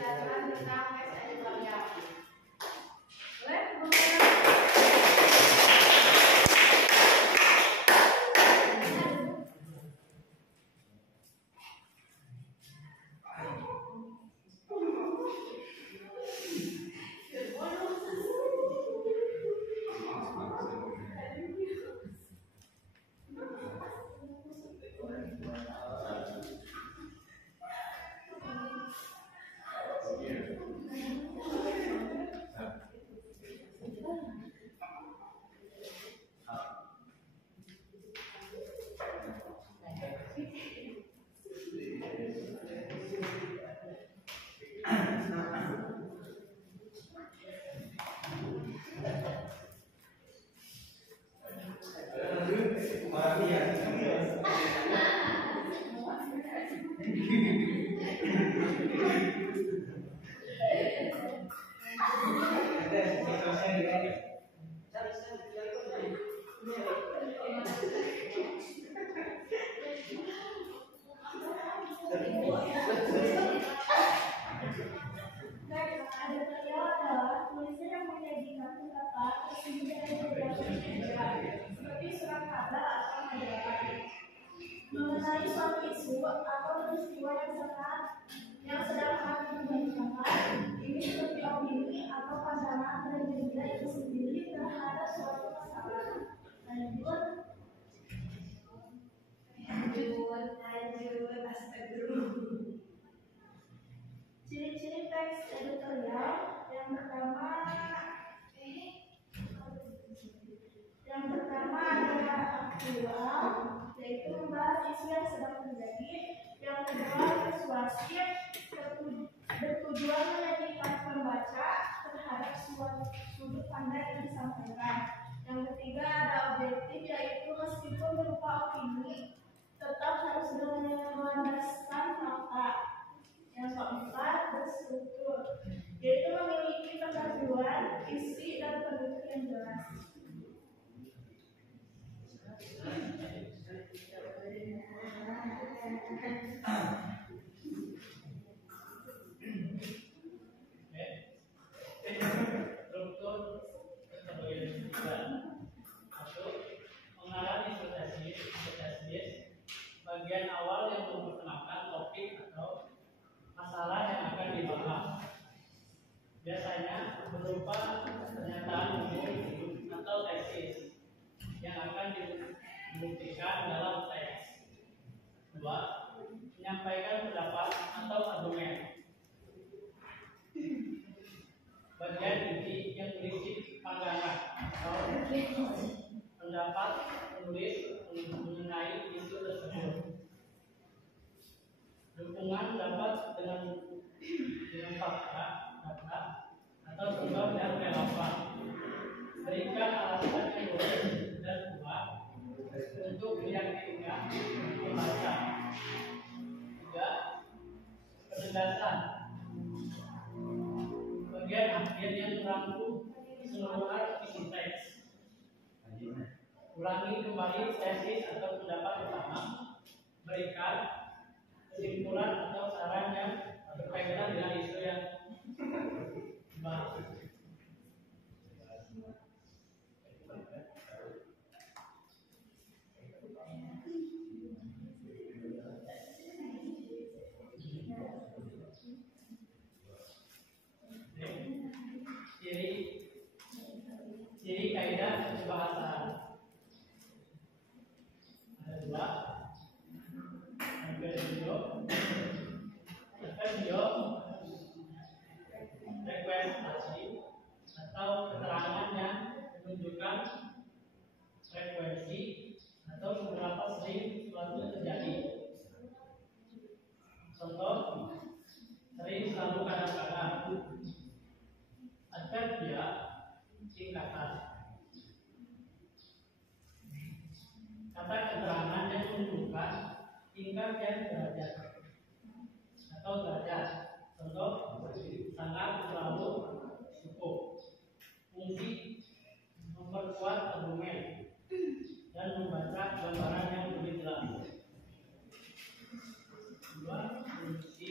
penjelasan tentang tes editorial. Mengenai suatu isu atau peristiwa yang sedang hangat diperbincangkan, ini seperti opini atau pandangan dari media itu sendiri terhadap suatu masalah. Lanjut, astagfirullah. Ciri-ciri teks editorial yang pertama adalah aktual, yaitu membahas isu yang sedang terjadi. Yang kedua, persuasif, bertujuan meyakinkan pembaca terhadap suatu sudut pandang yang disampaikan. Yang ketiga, ada objektif, yaitu meskipun berupa opini, tetap harus berlandaskan fakta. Yang keempat, berstruktur, yaitu memiliki pengetahuan, isi, dan penutur yang jelas. Bagian awal yang memperkenalkan topik atau masalah yang akan dibahas. Biasanya berupa pernyataan umum atau tesis yang akan dibuktikan dalam teks. 2. Menyampaikan pendapat atau argumen. Bagian inti yang berisi pandangan atau pendapat penulis mengenai isu tersebut. Dukungan dapat dengan fakta, data, atau sumber yang relevan. Berikan alasan yang logis dan kuat untuk meyakinkan pembaca. 3. Penegasan. Bagian akhir yang merangkum keseluruhan isi teks. Ulangi kembali tesis atau pendapat utama. Berikan kesimpulan atau saran yang berkaitan dengan isu yang dibahas. Ciri kaidah pembahasan. Ada 2. Frekuensi atau keterangan yang menunjukkan frekuensi atau seberapa sering suatu terjadi. Contoh, sering, selalu, kadang-kadang. Adverbial, singkatan. Kata keterangan yang menunjukkan tingkat dan derajat atau derajat. Contoh, sangat, selalu, cukup. Fungsi, memperkuat argumen dan membaca gambaran yang lebih jelas. 2. Fungsi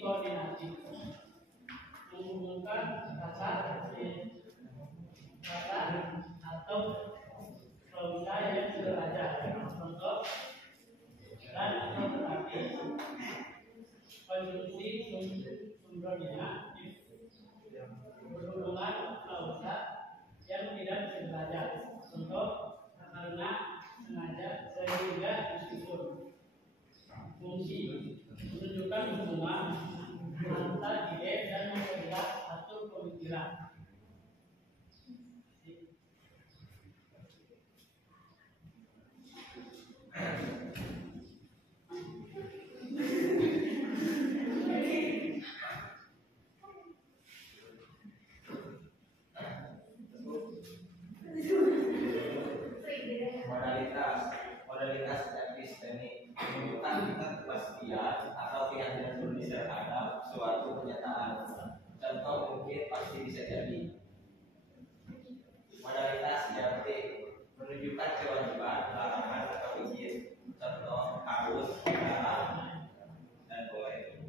koordinasi. fungsi sumbernya berhubungan kausal yang tidak bisa dibaca. Contoh, karena sengaja sehingga meskipun. Fungsi menunjukkan hubungan antara ide dan memperjelas satu pemikiran. Modalitas epistemik menunjukkan kepastian atau keyakinan tulis terhadap suatu pernyataan. Contoh mungkin pasti bisa jadi. Modalitas dialektik menunjukkan kewajiban, larangan atau izin. Contoh harus, dilarang, dan boleh.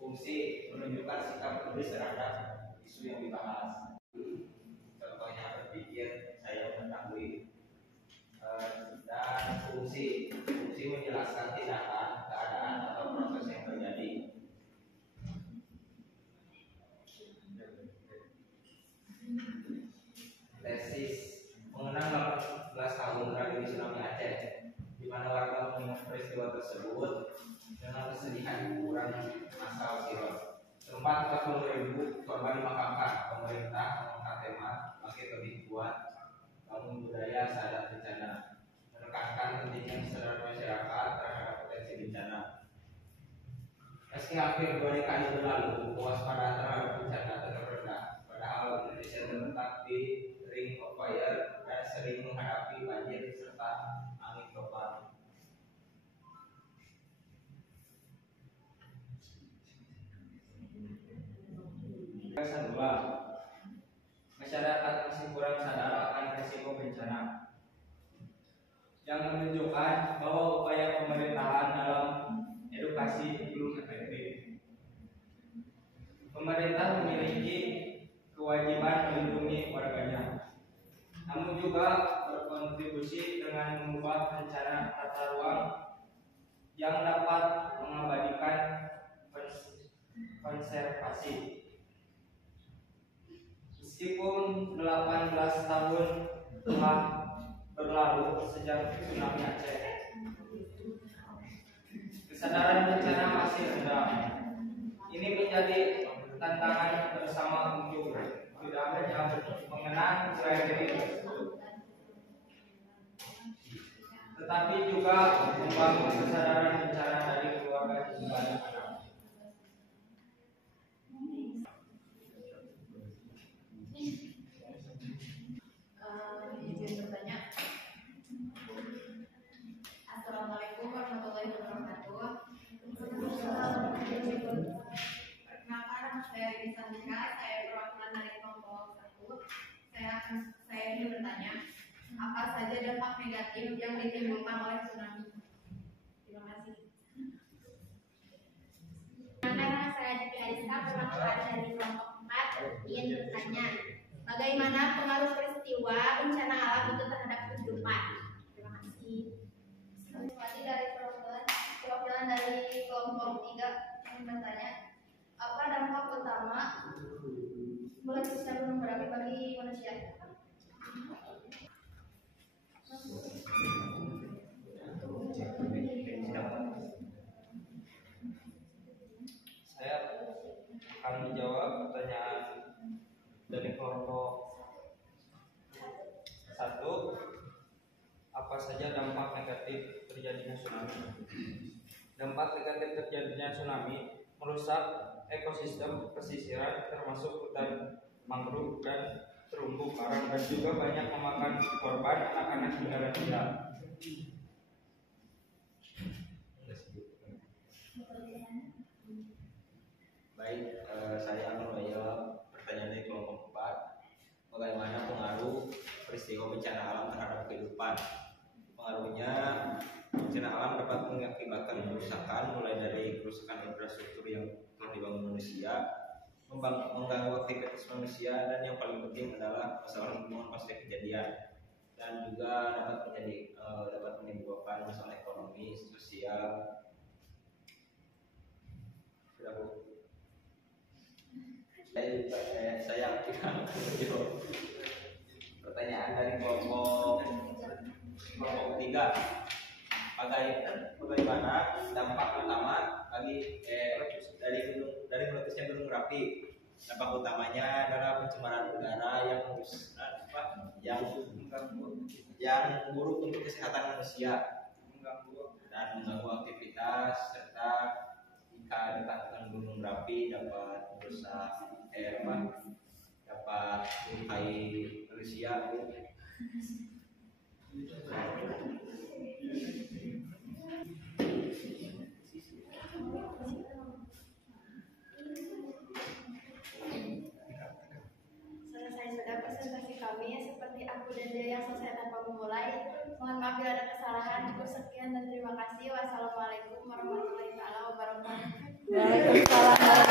Fungsi menunjukkan sikap tulis terhadap isu yang dibahas. Contohnya berpikir, saya mengetahui. Dan fungsi menjelaskan tindakan, keadaan atau proses yang terjadi. Tesis mengenang 18 tahun tragedi tsunami Aceh, di mana warga mengingat peristiwa tersebut dengan kesedihan kurang asal sirot. Tempat 40.000 korban dimakamkan. Pemerintah mengangkat tema bangkit lebih kuat, bangun budaya sadar bencana, menekankan pentingnya kesadaran masyarakat terhadap potensi bencana. Meski hampir 2 dekade berlalu, kewaspadaan terhadap bencana tetap rendah. Padahal Indonesia terletak di ring of fire dan sering menghadapi banjir serta angin topan. Yang kedua, masyarakat masih kurang sadar akan risiko bencana, yang menunjukkan bahwa upaya pemerintahan dalam edukasi belum efektif. Pemerintah memiliki kewajiban melindungi warganya, namun juga berkontribusi dengan mengubah rencana tata ruang yang dapat mengabadikan konservasi. Meskipun 18 tahun telah berlalu sejak tsunami Aceh, kesadaran bencana masih rendah. Ini menjadi tantangan bersama untuk tidak hanya mengenang tragedi tersebut, tetapi juga membangun kesadaran bencana dari keluarga hingga anak. Izin bertanya. Assalamualaikum warahmatullahi wabarakatuh. Perkenalkan, nama saya Rini Sandika, saya perwakilan dari kelompok 1. Saya ingin bertanya, apa saja dampak negatif yang ditimbulkan oleh tsunami? Terima kasih. Nama saya Jepri Ariska, perwakilan dari kelompok 4, ingin bertanya, bagaimana pengaruh peristiwa bencana alam itu terhadap kehidupan? Terima kasih. Selanjutnya dari perwakilan dari kelompok 3 ingin bertanya, apa dampak utama meletusnya gunung berapi bagi manusia? Saya akan menjawab pertanyaan dari kelompok 1. Apa saja dampak negatif terjadinya tsunami? Dampak negatif terjadinya tsunami merusak ekosistem pesisiran termasuk hutan mangrove dan terumbu karang, dan juga banyak memakan korban anak-anak hingga lansia. Baik, saya akan menjawab pertanyaan dari kelompok 4. Bagaimana pengaruh peristiwa bencana alam terhadap kehidupan? Pengaruhnya, bencana alam dapat mengakibatkan kerusakan mulai dari kerusakan infrastruktur yang telah dibangun manusia, mengganggu aktivitas manusia, dan yang paling penting adalah masalah lingkungan pasca kejadian, dan juga dapat menimbulkan masalah ekonomi, sosial. Saya tidak menjawab. Pertanyaan dari kelompok 3. Bagaimana dampak utama dari meletusnya gunung Merapi? Dampak utamanya adalah pencemaran udara yang buruk untuk kesehatan manusia dan mengganggu aktivitas, serta jika dekat dengan gunung Merapi dapat merusak dapat melukai manusia. Selesai sudah presentasi kami. Seperti aku dan dia yang selesai tanpa memulai. Mohon maaf bila ada kesalahan. Cukup sekian dan terima kasih. Wassalamualaikum warahmatullahi wabarakatuh. Waalaikumsalam.